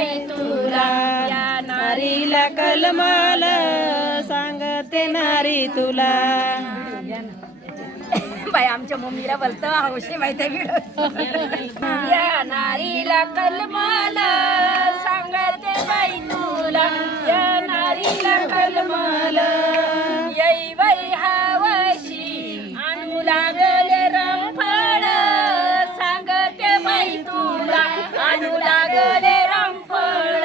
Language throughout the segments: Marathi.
बाई तुला या नारीला कलमाल सांगते नारी तुला. बाई आमच्या मम्मीला बोलतो हौशी माहिती या नारीला कलमाल सांगते बाई तुला या नारीला कलमाल येई बाई हवशी आणू लागले रंफळ सांगते बाई तुला आणू लागले रंफळ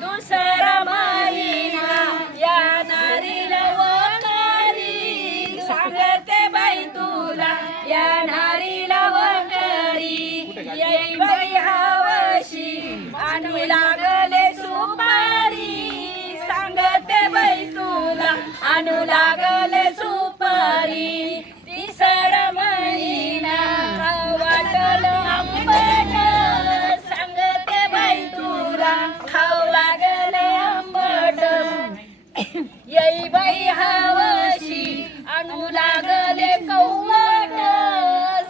दुसरा महिना या नारीला वकारी सांगते बाई तुला या नारीला वकारी येई बाई हवशी आणू लागले सुपारी सांगते बाई तुला आणू लागले सुपारी तिसरा महिना वाटल आंबट सांगते बाई तुला खाऊ लागले आंबट येई बाई हवशी आणू लागले कवट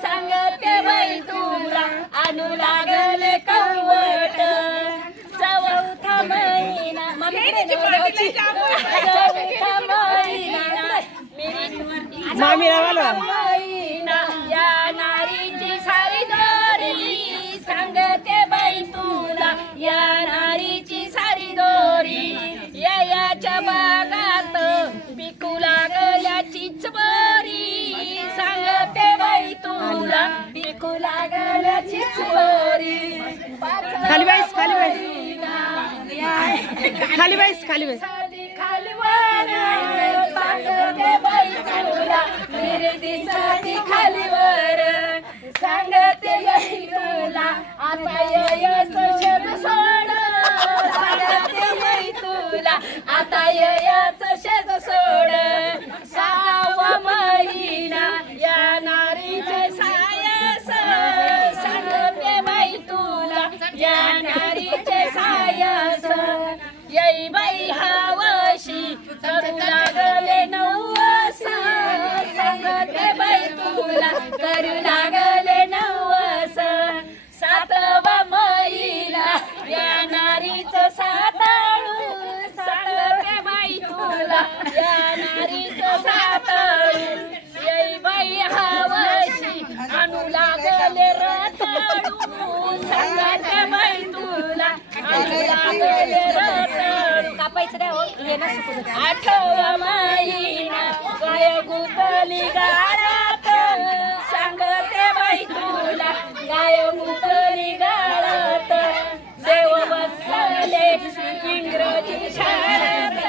सांगते बाई तुला आणू लागले कवट चौथा महिना चौथा महिना मामीला बोलवा. महिना या नारीची सारी दोरी सांगते बाई तुला या नारीची सारी दोरी याच्या बागात पिकू लागल्या चिचबरी सांगते बाई तुला पिकू लागल्या चिचबरी खाली बैस, खाली बैस. खाली बैस, खाली बैस. खाली वर सांगते बाई तुला मेरे दिसाती खाली वर सांगते बाई तुला आता यायचं शेत सोड सांगते बाई तुला आता यायचं शेत सोड सहावा महिना या नारीचे सायस सांगते बाई तुला या नारीचे सायस येई बाई हवशी करू लागले नवस सांगते बाई तुला करू लागले नवस सातवा महिना या नारीचं साताळू सांगते बाई तुला या नारीचं साताळू येई बाई हवशी आणू लागले रताळू सांगते बाई तुला आणू लागले रताळू कापायचं नाही हो हे ना सुकून आठवा महिना गाय गुतली गाळात सांगते बाई तुला गाय गुतली गाळात देव बसले इंग्रजी शाळेत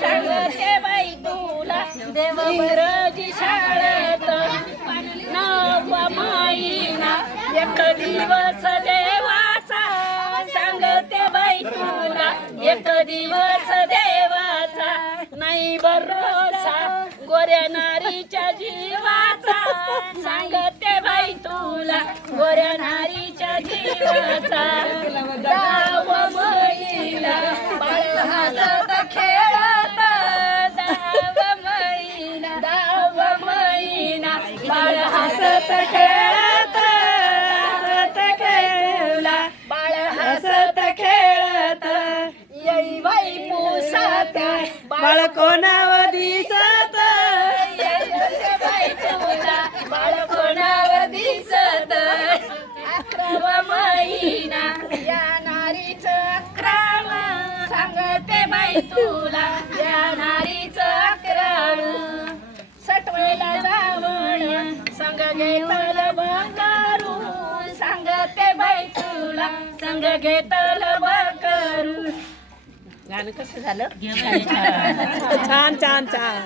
सांगते बाई तुला देव इंग्रजी शाळेत नववा महिना एक दिवस देवाचा सांगते बाई तुला एक दिवस देवाचा नाही भरोसा गोऱ्या नारीच्या जीवाचा सांगते बाई तुला गोऱ्या नारीच्या जीवाचा दहावा महिना बाळ हसत खेळत दहावा महिना बाळ हसत खेळत बाळ हसत खेळत येई बाई पुसात बाळ कोणाव दिसत बाई तुला बाळ कोणावर दिसत अकरावा महिना या नारीचं अकराव सांगते बाई तुला या नारीचं अकराव सटवेला जावण संग घेतल बकरू सांगते बाई तुला संग घेतल बकरू गाणं कसं झालं छान छान छान.